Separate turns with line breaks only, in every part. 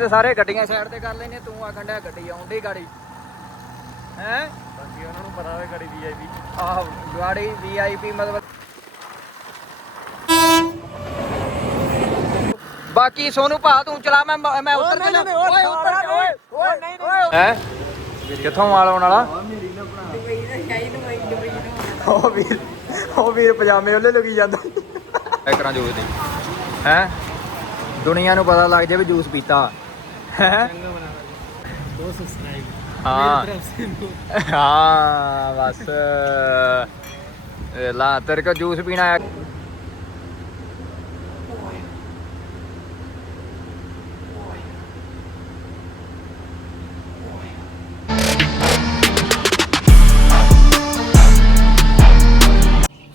ਤੇ ਸਾਰੇ ਗੱਡੀਆਂ ਸਾਈਡ ਤੇ ਕਰ ਲੈਨੇ ਤੂੰ ਆਖਣ ਡਿਆ ਗੱਡੀ ਆਉਂਦੀ ਗਾੜੀ। ਹੈ?
ਬਾਕੀ ਉਹਨਾਂ ਨੂੰ ਪਤਾ ਹੋਵੇ ਗਾੜੀ ਵੀਆਈਪੀ
ਆਹ ਗਾੜੀ ਵੀਆਈਪੀ ਮਤਲਬ ਬਾਕੀ ਸੋਨੂੰ ਭਾ ਤੂੰ ਚਲਾ ਮੈਂ ਮੈਂ ਉੱਤਰ
ਨਹੀਂ, ਓਏ,
ਉੱਤਰ
ਓਏ,
ਜਾ, ਓਏ
ਓਏ, ਨਹੀਂ, ਨਹੀਂ।
ਹੈ? ਕਿੱਥੋਂ ਮਾਲ ਆਉਣ ਵਾਲਾ? ਉਹ ਵੀਰ ਉਹ ਵੀਰ ਪਜਾਮੇ ਉਹਲੇ ਲੁਕੀ ਜਾਂਦਾ। ਐਕਰਾਂ ਜੂਸ ਦੀ। ਹੈ? ਦੁਨੀਆ ਨੂੰ ਪਤਾ ਲੱਗ ਜਾਵੇ ਜੂਸ ਪੀਤਾ। ਹੈ।
ਦੋ ਸਬਸਕ੍ਰਾਈਬ
ਹਾਂ
ਤਰਫ ਸੇ ਨੂੰ
ਹਾਂ ਬਸ ਇਹ ਲਾ ਤੇਰੇ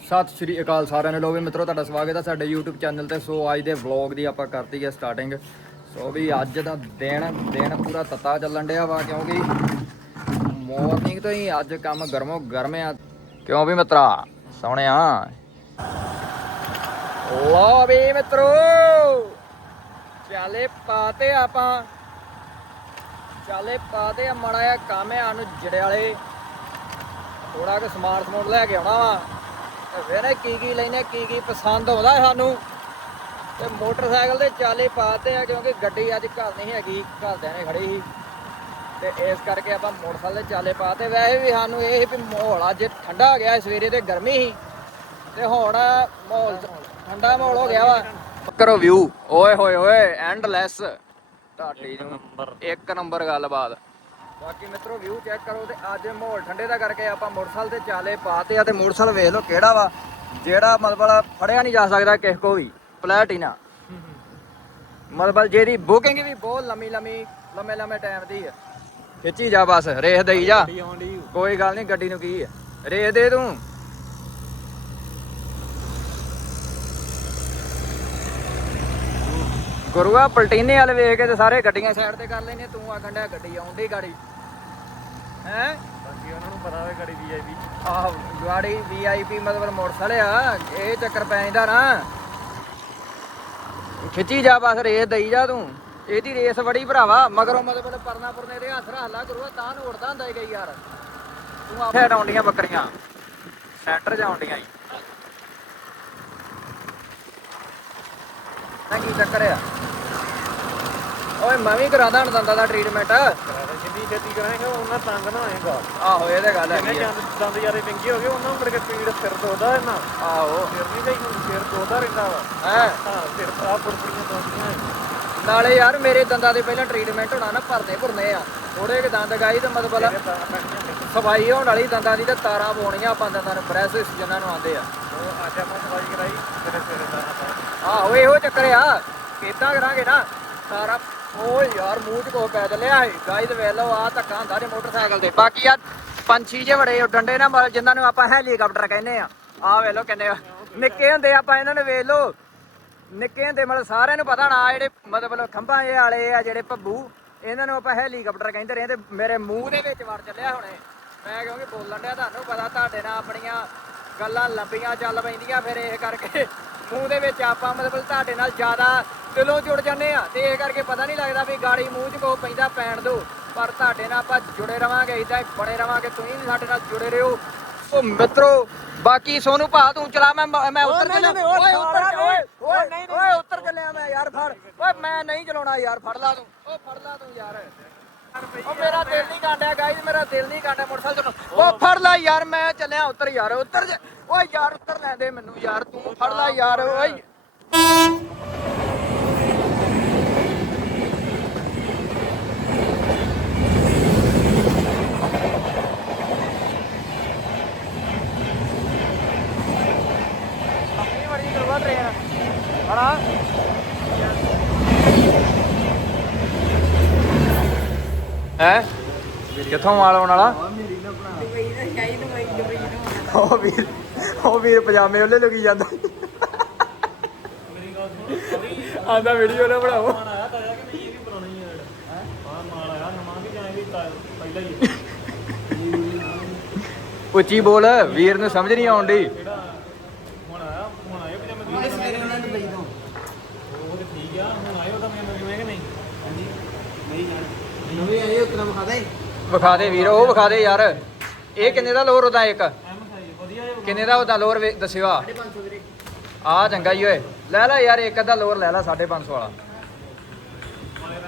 ਸਤਿ ਸ਼੍ਰੀ ਅਕਾਲ ਸਾਰਿਆਂ ਨੂੰ। ਲੋਵੇ ਮਿੱਤਰੋ, ਤੁਹਾਡਾ ਸਵਾਗਤ ਹੈ ਸਾਡੇ YouTube ਚੈਨਲ ਤੇ। ਸੋ ਅੱਜ ਦੇ ਵਲੌਗ ਦੀ ਆਪਾਂ ਕਰਤੀ ਹੈ ਸਟਾਰਟਿੰਗ ਸੋ ਵੀ ਅੱਜ ਦਾ ਦਿਨ ਦਿਨ ਪੂਰਾ ਤੱਤਾ ਚੱਲਣ ਡਿਆ ਵਾ ਕਿਉਂਕਿ ਮਾਰਨਿੰਗ ਤੋਂ ਹੀ ਅੱਜ ਕੰਮ ਗਰਮੋ ਗਰਮ ਆ। ਕਿਉਂ ਵੀ ਮਿੱਤਰਾ, ਸੋਹਣਿਆ। ਲੋ ਵੀ ਮਿੱਤਰੋ, ਚਾਲੇ ਪਾਤੇ ਆਪਾਂ। ਚਾਲੇ ਪਾਤੇ ਆ, ਮਾੜਾ ਜਿਹਾ ਕੰਮ ਆ ਨੂੰ ਜੜੇ ਵਾਲੇ। ਥੋੜਾ ਕੁ ਸਮਾਨ ਸਮੂਨ ਲੈ ਕੇ ਆਉਣਾ ਵਾ। ਤੇ ਫਿਰ ਕੀ ਕੀ ਲੈਨੇ ਕੀ ਕੀ ਪਸੰਦ ਆਉਂਦਾ ਸਾਨੂੰ। ਤੇ ਮੋਟਰਸਾਈਕਲ ਦੇ ਚਾਲੇ ਪਾਤੇ ਆ ਕਿਉਂਕਿ ਗੱਡੀ ਅੱਜ ਘਰ ਨਹੀਂ ਹੈਗੀ ਘਰਦਿਆਂ ਨੇ ਖੜੀ ਸੀ। ਤੇ ਇਸ ਕਰਕੇ ਆਪਾਂ ਮੋਟਰਸਾਈਕਲ ਦੇ ਚਾਲੇ ਪਾਤੇ ਵੈਸੇ ਵੀ ਸਾਨੂੰ ਇਹ ਸੀ ਵੀ ਮਾਹੌਲ ਅੱਜ ਠੰਡਾ ਹੋ ਗਿਆ ਸਵੇਰੇ ਤੇ ਗਰਮੀ ਸੀ। ਤੇ ਹੁਣ ਮਾਹੌਲ ਠੰਡਾ ਮਾਹੌਲ ਹੋ ਗਿਆ ਵਾ। ਕਰੋ ਵਿਊ ਓਏ ਹੋਏ ਓਏ ਐਂਡਲੈਸ ਢਾਡੀ ਨੂੰ ਇੱਕ ਨੰਬਰ ਗੱਲਬਾਤ। ਬਾਕੀ ਮਿੱਤਰੋ ਵਿਊ ਚੈੱਕ ਕਰੋ ਤੇ ਅੱਜ ਮਾਹੌਲ ਠੰਡੇ ਦਾ ਕਰਕੇ ਆਪਾਂ ਮੋਟਰਸਾਈਕਲ ਤੇ ਚਾਲੇ ਪਾਤੇ ਆ ਤੇ ਮੋਟਰਸਾਈਕਲ ਵੇਖ ਲਓ ਕਿਹੜਾ ਵਾ ਜਿਹੜਾ ਮਤਲਬ ਫੜਿਆ ਨਹੀਂ ਜਾ ਸਕਦਾ ਕਿਸੇ ਕੋ ਵੀ। ਪਲੈਟੀਨਾ ਮਤਲਬ ਜਿਹਦੀ ਬੁਕਿੰਗ ਵੀ ਬਹੁਤ ਲੰਮੀ ਲੰਮੀ ਲੰਮੇ ਲੰਮੇ ਟਾਈਮ ਦੀ ਹੈ ਖਿੱਚੀ ਜਾ ਬਸ ਰੇਸ ਦੇਈ ਜਾ। ਕੋਈ ਗੱਲ ਨਹੀਂ ਗੱਡੀ ਨੂੰ ਕੀ ਹੈ ਰੇਸ ਦੇ ਤੂੰ। ਗੁਰੂਆ ਪਲਟੀਨੇ ਵਾਲੇ ਵੇਖ ਕੇ ਤੇ ਸਾਰੇ ਗੱਡੀਆਂ ਸਾਈਡ ਤੇ ਕਰ ਲੈਨੇ ਤੂੰ ਆਖਣ ਡਿਆ ਗੱਡੀ ਆਉਂਦੀ ਗਾੜੀ। ਹੈ?
ਬਾਕੀ ਉਹਨਾਂ ਨੂੰ ਪਤਾ ਹੋਵੇ ਗਾੜੀ ਵੀਆਈਪੀ
ਆਹ ਗਾੜੀ ਵੀਆਈਪੀ ਮਤਲਬ ਮੋਟਰਸਾਈਕਲ ਆ ਇਹ ਚੱਕਰ ਪੈ ਜਾਂਦਾ ਨਾ। ਖਿੱਚੀ ਜਾ ਬਸ ਰੇਸ ਦਈ ਜਾ ਤੂੰ। ਇਹਦੀ ਰੇਸ ਬੜੀ ਭਰਾਵਾ ਮਗਰੋਂ ਮਤਲਬ ਪਰਨਾ ਪਰਨੇ ਦੇ ਹੱਥ ਰੱਖ ਲਾ ਗੁਰੂਆ ਤਾਂ ਨੂੰ ਉੜਦਾ ਹੁੰਦਾ ਹੀ ਯਾਰ। ਤੂੰ ਆਪੇ ਡਾਉਂਦੀਆਂ ਬੱਕਰੀਆਂ। ਸੈਂਟਰ ਜਾਉਂਦੀਆਂ ਹੀ ਤਾਂ ਕੀ ਚੱਕਰ ਆ? ਓਏ ਮੈਂ ਵੀ ਕਰਾਦਾ ਹੁਣ ਦੰਦਾਂ ਦਾ ਟ੍ਰੀਟਮੈਂਟ
ਜਿੰਨੀ ਛੇਤੀ ਕਰਾਂਗੇ ਉਹਨਾਂ ਤੰਗ ਨਾ ਹੋਏਗਾ।
ਆਹੋ ਇਹ ਤਾਂ ਗੱਲ
ਜਿੰਨੇ
ਹੈਗੀ ਆ।
ਚੰਦ ਦੰਦ ਯਾਰੇ ਵਿੰਗੇ ਹੋ ਗਏ ਉਹਨਾਂ ਨੂੰ ਮੁੜ ਕੇ ਪੀੜ ਸਿਰ ਦੋਦਾ ਇਹਨਾਂ।
ਆਹੋ।
ਸਿਰ ਨਹੀਂ ਗਈ ਹੁਣ ਸਿਰ ਦੋਦਾ ਰਹਿੰਦਾ ਵਾ।
ਹੈ?
ਹਾਂ ਸਿਰ ਆ ਪੁਰਪੁਰੀਆਂ ਦੋਦੀਆਂ
ਨਾਲੇ ਯਾਰ ਮੇਰੇ ਦੰਦਾਂ ਦੇ ਪਹਿਲਾਂ ਟ੍ਰੀਟਮੈਂਟ ਹੋਣਾ ਨਾ ਭਰਨੇ ਭਰਨੇ ਆ। ਥੋੜੇ ਕਿ ਦੰਦ ਗਾਈ ਤੇ ਮਤਲਬ ਸਫ਼ਾਈ ਹੋਣ ਵਾਲੀ ਦੰਦਾਂ ਦੀ ਤੇ ਤਾਰਾਂ ਪਾਉਣੀਆਂ ਆਪਾਂ ਦੰਦਾਂ ਨੂੰ ਪ੍ਰੈਸ ਜਿਨ੍ਹਾਂ ਨੂੰ ਆਉਂਦੇ ਆ।
ਉਹ ਅੱਜ ਆਪਾਂ ਸਫ਼ਾਈ ਕਰਾਈ ਮੇਰੇ ਸਿਰ ਦਾ
ਆਹੋ ਇਹੋ ਚੱਕਰ ਆ। ਕਿੱਦਾਂ ਕਰਾਂਗੇ ਨਾ ਤਾਰਾ ਓ ਯਾਰ, ਮੂੰਹ 'ਚ ਕੋ ਪੈ ਚੱਲਿਆ ਏ ਗਾਈ ਵੇਖ ਲਓ ਆ ਧੱਕਾ ਹੁੰਦਾ ਨੇ ਮੋਟਰਸਾਈਕਲ ਤੇ। ਬਾਕੀ ਆ, ਪੰਛੀ ਜੇ ਬੜੇ ਡੰਡੇ ਨਾ ਮਤਲਬ ਜਿਨ੍ਹਾਂ ਨੂੰ ਆਪਾਂ ਹੈਲੀਕਾਪਟਰ ਕਹਿੰਦੇ ਆ। ਆ ਵੇਖ ਲਓ ਕਿੰਨੇ ਨਿੱਕੇ ਹੁੰਦੇ ਆਪਾਂ ਇਹਨਾਂ ਨੂੰ ਵੇਖ ਲਓ। ਨਿੱਕੇ ਹੁੰਦੇ ਮਤਲਬ ਸਾਰਿਆਂ ਨੂੰ ਪਤਾ ਨਾ ਜਿਹੜੇ ਮਤਲਬ ਖੰਭਾਂ ਜਿਹੇ ਵਾਲੇ ਆ, ਜਿਹੜੇ ਭੱਬੂ, ਇਹਨਾਂ ਨੂੰ ਆਪਾਂ ਹੈਲੀਕਾਪਟਰ ਕਹਿੰਦੇ ਰਹੇ ਤੇ ਮੇਰੇ ਮੂੰਹ ਦੇ ਵਿੱਚ ਵੜ ਚੱਲਿਆ ਹੁਣੇ। ਮੈਂ ਕਿਉਂਕਿ ਬੋਲਣ ਡਿਆ, ਤੁਹਾਨੂੰ ਪਤਾ ਤੁਹਾਡੇ ਨਾਲ ਆਪਣੀਆਂ ਗੱਲਾਂ ਲੰਬੀਆਂ ਚੱਲ ਪੈਂਦੀਆਂ, ਫਿਰ ਇਹ ਕਰਕੇ ਮੂੰਹ ਦੇ ਵਿੱਚ ਆਪਾਂ ਮਤਲਬ ਤੁਹਾਡੇ ਨਾਲ ਜ਼ਿਆਦਾ ਦਿਲੋਂ ਜੁੜ ਜਾਂਦੇ ਆ ਤੇ ਇਹ ਕਰਕੇ ਪਤਾ ਨਹੀਂ ਲੱਗਦਾ ਵੀ ਗਾੜੀ ਮੂੰਹ 'ਚ ਕੋ ਪੈਂਦਾ ਪੈਣ ਦੋ ਪਰ ਤੁਹਾਡੇ ਨਾਲ ਆਪਾਂ ਜੁੜੇ ਰਵਾਂਗੇ ਇਦਾਂ ਹੀ ਬਣੇ ਰਵਾਂਗੇ ਤੁਸੀਂ ਵੀ ਸਾਡੇ ਨਾਲ ਜੁੜੇ ਰਹੋ। ਉਹ ਮਿੱਤਰੋ ਬਾਕੀ ਸੋਨੂੰ ਭਾ ਤੂੰ ਚਲਾ ਮੈਂ ਮੈਂ ਉੱਤਰ ਚੱਲਿਆ।
ਓਏ,
ਉੱਤਰ
ਓਏ,
ਓਏ
ਨਹੀਂ,
ਓਏ ਉੱਤਰ ਚੱਲਿਆ ਮੈਂ ਯਾਰ ਫੜ। ਓਏ ਮੈਂ ਨਹੀਂ ਚਲਾਉਣਾ ਯਾਰ ਫੜ ਲਾ ਤੂੰ। ਓ ਫੜ ਲਾ ਤੂੰ ਯਾਰ। ਓ ਮੇਰਾ ਦਿਲ ਨਹੀਂ ਕਾਂਡਿਆ ਗਾਈਜ਼ ਮੇਰਾ ਦਿਲ ਨਹੀਂ ਕਾਂਡਿਆ ਮੋਟਰਸਾਈਕਲ ਤੋਂ ਓ ਫੜ ਲੈ ਯਾਰ ਮੈਂ ਚੱਲਿਆ ਉੱਤਰ ਯਾਰ ਉੱਤਰ ਓਏ ਯਾਰ ਉੱਤਰ ਲੈ ਦੇ ਮੈਨੂੰ ਯਾਰ ਤੂੰ ਫੜ ਲੈ ਯਾਰ ਓਏ। ਹੈ? ਕਿੱਥੋਂ ਮਾਲ ਆਉਣ ਵਾਲਾ? ਉਹ ਵੀਰ। ਉਹ ਵੀਰ ਪਜਾਮੇ ਉਹਲੇ ਲੁਕੀ ਜਾਂਦਾ। ਆਂਦਾ ਵੀਡੀਓ ਨਾ ਬਣਾਓ।
ਮਾਨ ਆਇਆ ਤਾਂ ਆਇਆ ਕਿ ਨਹੀਂ ਇਹ ਵੀ ਪੁਰਾਣਾ ਹੀ ਹੈ? ਹਾਂ ਮਾਨ ਆਇਆ ਨਵਾਂ ਕਿ ਜਾਂ ਇਹ ਵੀ ਤਾਂ ਪਹਿਲਾਂ ਹੀ ਹੈ
ਉੱਚੀ ਬੋਲ ਵੀਰ ਨੂੰ ਸਮਝ ਨਹੀਂ ਆਉਣ ਡਈ
ਹੁਣ ਆਇਆ ਹੁਣ ਆਇਆ ਕਿ ਮੈਂ ਸਵੇਰੇ ਉਹਨਾਂ ਨੂੰ ਦੋ ਉਹ ਤੇ ਠੀਕ ਆ ਹੁਣ ਆਇਓ ਤਾਂ ਮੈਂ ਮੈਂ ਕਿ ਨਹੀਂ? ਹਾਂਜੀ
ਨਵੇਂ ਆਏ ਉਤਰਾ ਮਖਾ ਦੇ।
ਵਿਖਾ ਦੇ ਵੀਰ ਉਹ ਵਿਖਾ ਦੇ ਯਾਰ। ਇਹ ਕਿੰਨੇ ਦਾ ਲੋਰ ਉਹਦਾ ਇੱਕ
ਐਮ ਸਾਈਜ਼ ਵਧੀਆ ਜਿਹਾ
ਕਿੰਨੇ ਦਾ ਉਹਦਾ ਲੋਰ ਦੱਸਿਓ ਆ।
550 ਵੀਰੇ
ਆ ਚੰਗਾ ਹੀ ਓਏ। ਲੈ ਲੈ ਯਾਰ, ਇੱਕ ਅੱਧਾ ਲੋਰ ਲੈ ਲੈ 550 ਵਾਲਾ।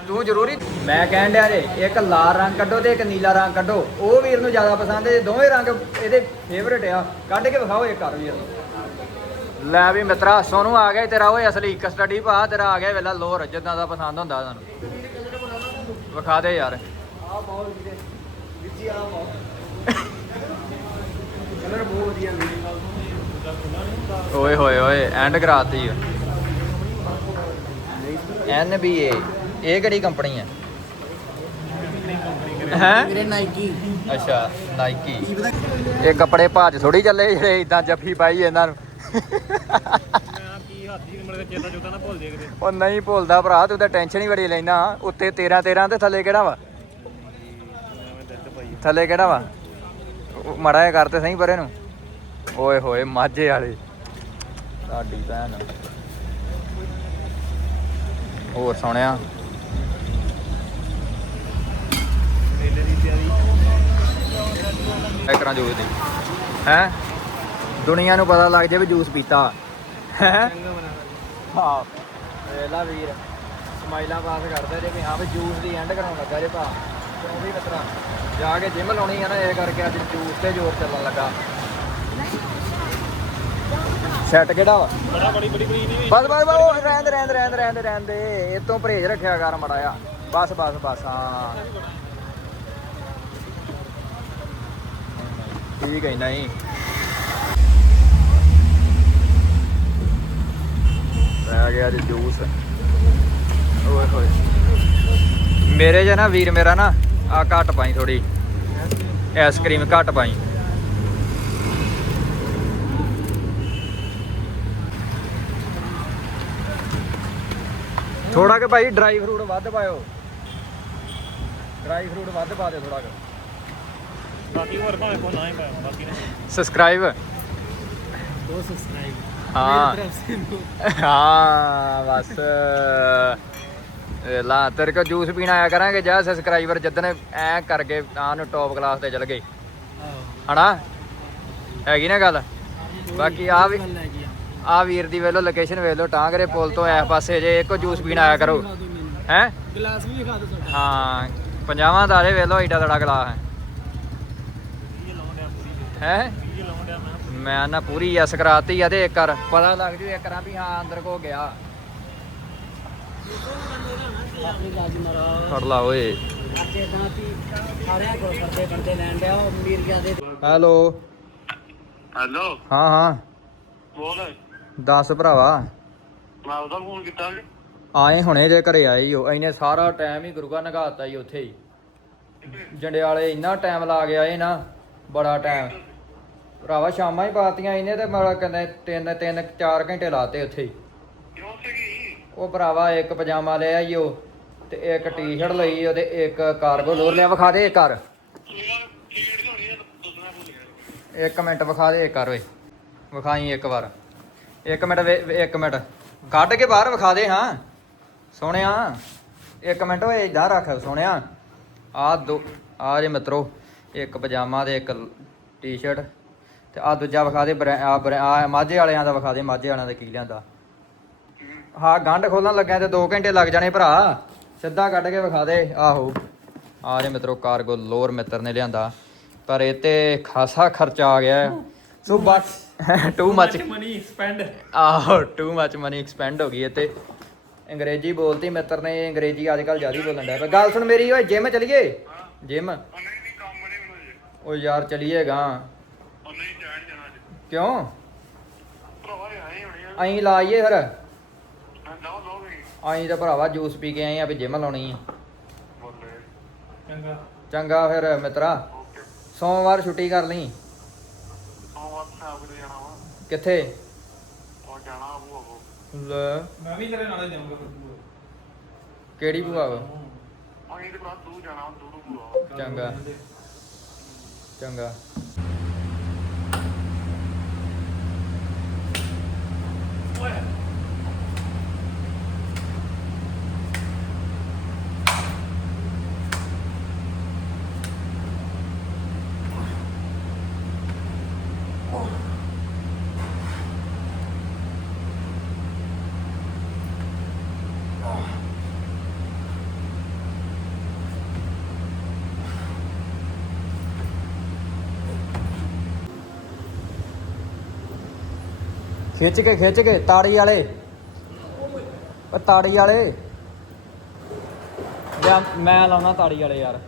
ਤੂੰ ਜ਼ਰੂਰੀ ਮੈਂ ਕਹਿਣ ਡਿਆ ਜੇ, ਇੱਕ ਲਾਲ ਰੰਗ ਕੱਢੋ ਤੇ ਇੱਕ ਨੀਲਾ ਰੰਗ ਕੱਢੋ। ਉਹ ਵੀਰ ਨੂੰ ਜ਼ਿਆਦਾ ਪਸੰਦ ਹੈ ਦੋਵੇਂ ਰੰਗ ਇਹਦੇ ਫੇਵਰੇਟ ਆ, ਕੱਢ ਕੇ ਵਿਖਾਓ ਇੱਕ ਕਰ ਵੀਰ ਨੂੰ। ਲੈ ਵੀ ਮਿੱਤਰਾ, ਸੋਨੂੰ ਆ ਗਿਆ ਤੇਰਾ ਓਏ, ਅਸਲੀ ਇੱਕ ਸਟੱਡੀ ਭਾ, ਤੇਰਾ ਆ ਗਿਆ ਵੇਲਾ ਲੋਰ ਜਿੱਦਾਂ ਦਾ ਪਸੰਦ ਹੁੰਦਾ ਤੁਹਾਨੂੰ ਵਿਖਾ ਦੇ ਯਾਰ।
ਆ ਬਹੁਤ ਵੀਰੇ ਵਿੱਚੀ ਆ ਬਹੁਤ
ਓਏ ਹੋਏ ਓਏ ਐਂਡ ਕਰਾਤੀ ਐਨ ਬੀ ਏ ਇਹ ਕਿਹੜੀ ਕੰਪਨੀ ਹੈ ਹੈ?
ਵੀਰੇ ਨਾਈਕੀ
ਅੱਛਾ ਨਾਈਕੀ ਇਹ ਕੱਪੜੇ ਭਾਜ ਥੋੜੀ ਚੱਲੇ ਜਿਹੜੇ ਇਦਾਂ ਜੱਫੀ ਪਾਈ ਇਹਨਾਂ ਨੂੰ।
ਮੈਂ ਕੀ ਹਾਥੀ ਮੜੇ ਚੇਤਾ ਚੋਤਾ ਨਾ ਭੁੱਲ ਜੇ ਕਿਤੇ
ਉਹ ਨਹੀਂ ਭੁੱਲਦਾ ਭਰਾ ਤੂੰ ਤਾਂ ਟੈਨਸ਼ਨ ਹੀ ਬੜੀ ਲੈਣਾ ਉੱਤੇ 13 13 ਤੇ ਥੱਲੇ ਕਿਹੜਾ ਵਾ?
ਪਾਈ
ਥੱਲੇ ਕਿਹੜਾ ਵਾ? ਉਹ ਮਾੜਾ ਜਿਹਾ ਕਰ ਤੇ ਸਹੀ ਪਰੇ ਨੂੰ। ਓਏ ਹੋਏ ਮਾਝੇ ਵਾਲੇ। ਸਾਡੀ ਭੈਣ। ਹੋਰ ਸੋਹਣਿਆ?
ਮੇਲੇ ਦੀ ਤਿਆਰੀ
ਐਕਰਾਂ ਜੂਸ ਦੀ। ਹੈ? ਦੁਨੀਆ ਨੂੰ ਪਤਾ ਲੱਗ ਜੇ ਵੀ ਜੂਸ ਪੀਤਾ। ਹੈ? ਹਾਂ। ਵੇਲਾ ਵੀਰ ਸਮਾਈਲਾਂ ਪਾਸ ਕਰਦਾ ਜੇ ਵੀ ਹਾਂ ਵੀ ਜੂਸ ਦੀ ਐਂਡ ਕਰਾਉਣ ਲੱਗਾ ਜੇ ਭਾ। ਕਿਉਂ ਵੀ ਜਾ ਕੇ ਜਿਮ ਲਾਉਣੀ ਆ ਨਾ ਇਹ ਕਰਕੇ ਅੱਜ ਜੂਸ ਤੇ ਜ਼ੋਰ ਚੱਲਣ ਲੱਗਾ। ਸੈੱਟ ਕਿਹੜਾ ਵਾ?
ਬੜਾ ਬੜੀ ਬੜੀ ਬੜੀ ਨਹੀਂ।
ਬਸ ਬਸ ਬਸ ਉਹ ਰਹਿਣ ਦੇ ਰਹਿਣ ਦੇ ਰਹਿਣ ਦੇ ਰਹਿਣ ਦੇ ਰਹਿਣ ਦੇ। ਇਹ ਤੋਂ ਪਰਹੇਜ਼ ਰੱਖਿਆ ਕਰ ਮੜਾ ਆ ਬਸ ਬਸ ਬਸ ਹਾਂ। ਠੀਕ ਹੈ ਨਹੀਂ। ਰਹਿ ਗਿਆ ਜੀ ਜੂਸ। ਓਏ ਹੋਏ। ਮੇਰੇ ਜੇ ਨਾ ਵੀਰ ਮੇਰਾ ਨਾ ਆ ਘੱਟ ਪਾਈ ਥੋੜੀ ਆਈਸਕ੍ਰੀਮ ਘੱਟ ਪਾਈ। ਥੋੜਾ ਕਿ ਭਾਈ ਡਰਾਈ ਫਰੂਟ ਵੱਧ ਪਾਇਓ। ਡਰਾਈ ਫਰੂਟ ਵੱਧ ਪਾ ਦਿਓ ਥੋੜਾ ਕਿ।
ਬਾਕੀ ਹੋਰ ਭਾਵੇਂ ਕੋ ਨਾ ਹੀ ਪਾਇਆ ਬਾਕੀ ਨੇ।
ਸਬਸਕ੍ਰਾਈਬ
ਦੋ ਸਬਸਕ੍ਰਾਈਬ
ਹਾਂ। ਹਾਂ ਬਸ। ਇਹ ਲਾ ਤੇਰੇ ਕੋ ਜੂਸ ਪੀਣ ਆਇਆ ਕਰਾਂਗੇ ਜਾ ਸਬਸਕ੍ਰਾਈਬਰ ਜਿੱਦਣ ਐ ਕਰਕੇ ਆ ਨੂੰ ਟੌਪ ਕਲਾਸ ਤੇ ਚਲ ਗਏ। ਹਨਾ? ਹੈਗੀ ਨਾ ਗੱਲ? ਬਾਕੀ ਆ ਵੀ
ਆ
ਵੀਰ ਦੀ ਵੇਲੋ ਲੋਕੇਸ਼ਨ ਵੇਖ ਲਓ ਟਾਂਗਰੇ ਪੁਲ ਤੋਂ ਐ ਪਾਸੇ ਜੇ ਇੱਕੋ ਜੂਸ ਪੀਣ ਆਇਆ ਕਰੋ। ਹੈ?
ਗਲਾਸ ਵੀ ਖਾ ਦਿਓ ਸਾਡਾ।
ਹਾਂ ਪੰਜਾਵਾਂ ਦਾ ਜੇ ਵੇਖ ਲਓ ਏਡਾ ਤੜਾ ਗਲਾਸ ਹੈ। ਹੈ?
ਮੈਂ।
ਨਾ ਪੂਰੀ ਯਸ ਕਰਾਤੀ ਆ ਤੇ ਇੱਕ ਕਰ ਪਤਾ ਲੱਗ ਜੂ ਇੱਕ ਰਾਂ ਵੀ ਹਾਂ ਅੰਦਰ ਕੋ ਗਿਆ। ਫੜ ਲਾ ਓਏ। ਹੈਲੋ। ਹਾਂ ਹਾਂ।
ਬੋਲ।
ਦੱਸ ਭਰਾਵਾ।
ਮੈਂ ਉਹਦਾ ਫੋਨ ਕੀਤਾ ਜੀ
ਆਏ ਹੁਣੇ ਜੇ ਘਰੇ ਆਏ ਹੋ ਇਹਨੇ ਸਾਰਾ ਟਾਈਮ ਹੀ ਗੁਰੂਗਾ ਨਗਾਤਾ ਹੀ ਉੱਥੇ ਹੀ ਜੰਡਿਆਲੇ ਇੰਨਾ ਟਾਈਮ ਲਾ ਗਿਆ ਇਹ ਨਾ ਬੜਾ ਟਾਈਮ ਭਰਾਵਾ ਸ਼ਾਮਾਂ ਹੀ ਪਾਤੀਆਂ ਇਹਨੇ ਤੇ ਮੇਰਾ ਕਹਿੰਦੇ ਤਿੰਨ ਤਿੰਨ ਚਾਰ ਘੰਟੇ ਲਾਤੇ ਉੱਥੇ ਹੀ ਉਹ ਭਰਾਵਾ ਇੱਕ ਪਜਾਮਾ ਲਿਆ ਈ ਉਹ ਤੇ ਇੱਕ ਟੀ-ਸ਼ਰਟ ਲਈ ਉਹਦੇ ਇੱਕ ਕਾਰਗੋ ਲੋਰ ਲਿਆ ਵਿਖਾ ਦੇ ਕਰ ਇੱਕ ਮਿੰਟ ਵਿਖਾ ਦੇ ਕਰ ਓਏ। ਵਿਖਾਈ ਇੱਕ ਵਾਰ। ਇੱਕ ਮਿੰਟ ਵੇ- ਵੇ- ਇੱਕ ਮਿੰਟ। ਕੱਢ ਕੇ ਬਾਹਰ ਵਿਖਾ ਦੇ, ਹਾਂ। ਸੋਹਣਿਆ, ਇੱਕ ਮਿੰਟ ਓਏ ਇਧਰ ਰੱਖ, ਸੋਹਣਿਆ। ਆ ਦੋ, ਆ ਜੇ ਮਿੱਤਰੋ, ਇੱਕ ਪਜਾਮਾ ਤੇ ਇੱਕ ਟੀ-ਸ਼ਰਟ। ਤੇ ਆ ਦੂਜਾ ਵਿਖਾ ਦੇ, ਬਰੈ- ਆ ਬਰੈ- ਆ ਮਾਝੇ ਵਾਲਿਆਂ ਦਾ ਵਿਖਾ ਦੇ, ਮਾਝੇ ਵਾਲਿਆਂ ਦਾ ਕੀ ਲਿਆਂਦਾ। ਹਾਂ, ਗੰਢ ਖੋਲਣ ਲੱਗਿਆ ਤੇ 2 ਘੰਟੇ ਲੱਗ ਜਾਣੇ ਭਰਾ। ਸਿੱਧਾ ਕੱਢ ਕੇ ਵਿਖਾ ਦੇ, ਆਹੋ। ਆ ਜੇ ਮਿੱਤਰੋ, ਕਾਰਗੋ ਲੋਰ ਮਿੱਤਰ ਨੇ ਲਿਆਂਦਾ। ਪਰ ਇਹ ਤੇ ਖਾਸਾ ਖਰਚਾ ਆ ਗਿਆ। ਹੈ। ਸੋ ਬਸ। ਟੂ ਮੱਚ
ਮਨੀ ਸਪੈਂਡ
ਆਹੋ ਟੂ ਮੱਚ ਮਨੀ ਐਕਸਪੈਂਡ ਹੋ ਗਈ ਇਹ ਤੇ ਅੰਗਰੇਜ਼ੀ ਬੋਲਤੀ ਮਿੱਤਰ ਨੇ ਅੰਗਰੇਜ਼ੀ ਅੱਜ ਕੱਲ ਜ਼ਿਆਦਾ ਹੀ ਬੋਲਣ ਡਿਆ ਪਿਆ। ਗੱਲ ਸੁਣ ਮੇਰੀ ਓਏ ਜਿਮ ਚਲੀਏ? ਜਿਮ
ਉਹ ਨਹੀਂ ਨਹੀਂ ਕੰਮ ਨਹੀਂ ਮੈਨੂੰ ਜੀ
ਓ ਯਾਰ ਚਲੀਏਗਾ
ਉਹ ਨਹੀਂ ਜਾਣ ਜਾਣਾ ਜੀ
ਕਿਉਂ?
ਭਰਾਵਾ ਇਹ ਆਏ ਹੋਣੀ ਆ
ਅਸੀਂ ਲਾਈਏ ਫਿਰ।
ਹਾਂ ਲਾਓ ਲਾਓ ਵੀ
ਅਸੀਂ ਤਾਂ ਭਰਾਵਾ ਜੂਸ ਪੀ ਕੇ ਆਏ ਆ ਵੀ ਜਿਮ ਲਾਉਣੀ ਆ।
ਬੋਲੇ।
ਚੰਗਾ।
ਚੰਗਾ ਫਿਰ ਮਿੱਤਰਾ।
ਓਕੇ।
ਸੋਮਵਾਰ ਛੁੱਟੀ ਕਰ ਲਈ।
ਜਾਣਾ ਵਾ
ਕਿੱਥੇ?
ਉਹ ਜਾਣਾ ਆਬੂ ਆਬੂ
ਲੈ।
ਮੈਂ ਵੀ ਤੇਰੇ ਨਾਲ ਹੀ ਜਾਊਂਗਾ ਫਿਰ
ਕਿਹੜੀ ਭੂਆ ਵਾ?
ਤੇ ਭਰਾ ਤੂੰ ਜਾਣਾ ਤੂੰ ਨੂੰ
ਚੰਗਾ। ਚੰਗਾ ਖਿੱਚ ਕੇ ਖਿੱਚ ਕੇ, ਤਾੜੀ ਵਾਲੇ। ਉਹ ਤਾੜੀ ਵਾਲੇ। ਜਾਂ ਮੈਂ ਲਾਉਣਾ ਤਾੜੀ ਵਾਲੇ ਯਾਰ।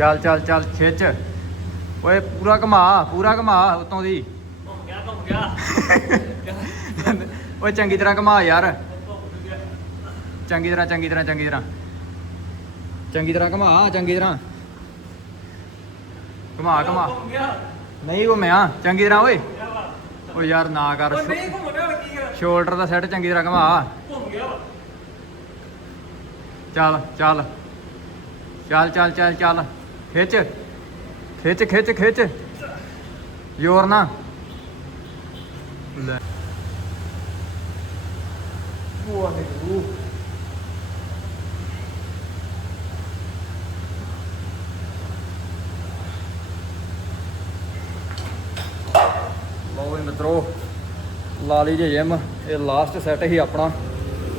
ਚੱਲ ਚੱਲ ਚੱਲ ਖਿੱਚ। ਓਏ ਪੂਰਾ ਘਮਾ ਪੂਰਾ ਘਮਾ ਉਤੋਂ ਦੀ।
ਘੁੰਮ ਗਿਆ ਘੁੰਮ ਗਿਆ।
ਓਏ ਚੰਗੀ ਤਰ੍ਹਾਂ ਘਮਾ ਯਾਰ। ਚੰਗੀ ਤਰ੍ਹਾਂ ਚੰਗੀ ਤਰ੍ਹਾਂ ਚੰਗੀ ਤਰ੍ਹਾਂ। ਚੰਗੀ ਤਰ੍ਹਾਂ ਘਮਾ ਚੰਗੀ ਤਰ੍ਹਾਂ। ਘਮਾ ਘਮਾ। ਨਹੀਂ ਘੁੰਮਿਆ ਚੰਗੀ ਤਰ੍ਹਾਂ ਓਏ। ਓ ਯਾਰ ਨਾ ਕਰ। ਸ਼ੋਲਡਰ ਦਾ ਸੈੱਟ ਚੰਗੀ ਤਰ੍ਹਾਂ ਘਮਾ। ਚੱਲ ਚੱਲ ਚੱਲ। ਚੱਲ ਚੱਲ ਚੱਲ। ਖਿੱਚ। ਖਿੱਚ ਖਿੱਚ ਖਿੱਚ। ਜ਼ੋਰ ਨਾ ਲੈ। ਵਾਹਿਗੁਰੂ ਲਓ ਵੀ ਮਿੱਤਰੋ, ਲਾ ਲਈ ਜੇ ਜਿਮ ਇਹ ਲਾਸਟ ਸੈਟ ਹੀ ਆਪਣਾ।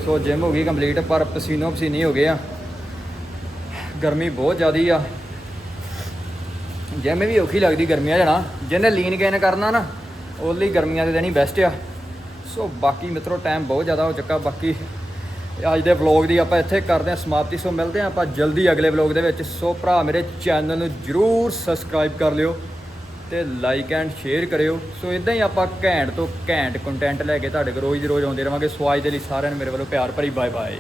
ਸੋ ਜਿਮ ਹੋ ਗਈ ਕੰਪਲੀਟ ਪਰ ਪਸੀਨੋ ਪਸੀਨੀ ਹੋ ਗਏ ਆ। ਗਰਮੀ ਬਹੁਤ ਜ਼ਿਆਦੀ ਆ। ਜਿਮ ਵੀ ਔਖੀ ਲੱਗਦੀ ਗਰਮੀਆਂ ਜਣਾ ਜਿਹਨੇ ਲੀਨ ਗੇਨ ਕਰਨਾ ਨਾ ਉਹ ਲਈ ਗਰਮੀਆਂ ਦੇ ਦਿਨ ਹੀ ਬੈਸਟ ਆ। ਸੋ ਬਾਕੀ ਮਿੱਤਰੋ ਟਾਈਮ ਬਹੁਤ ਜ਼ਿਆਦਾ ਹੋ ਚੁੱਕਾ। ਬਾਕੀ ਅੱਜ ਦੇ ਵਲੌਗ ਦੀ ਆਪਾਂ ਇੱਥੇ ਕਰਦੇ ਹਾਂ ਸਮਾਪਤੀ। ਸੋ ਮਿਲਦੇ ਹਾਂ ਆਪਾਂ ਜਲਦੀ ਅਗਲੇ ਵਲੌਗ ਦੇ ਵਿੱਚ। ਸੋ ਭਰਾ ਮੇਰੇ ਚੈਨਲ ਨੂੰ ਜਰੂਰ ਸਬਸਕ੍ਰਾਈਬ ਕਰ ਲਿਓ ਤੇ ਲਾਈਕ ਐਂਡ ਸ਼ੇਅਰ ਕਰਿਓ। ਸੋ ਇਦਾਂ ਹੀ ਆਪਾਂ ਘੈਂਟ ਤੋਂ ਘੈਂਟ ਕੰਟੈਂਟ ਲੈ ਕੇ ਤੁਹਾਡੇ ਕੋਲ ਰੋਜ਼ ਦੀ ਰੋਜ਼ ਆਉਂਦੇ ਰਵਾਂਗੇ। ਸੋ ਅੱਜ ਦੇ ਲਈ ਸਾਰਿਆਂ ਨੂੰ ਮੇਰੇ ਵੱਲੋਂ ਪਿਆਰ ਭਰੀ ਬਾਏ ਬਾਏ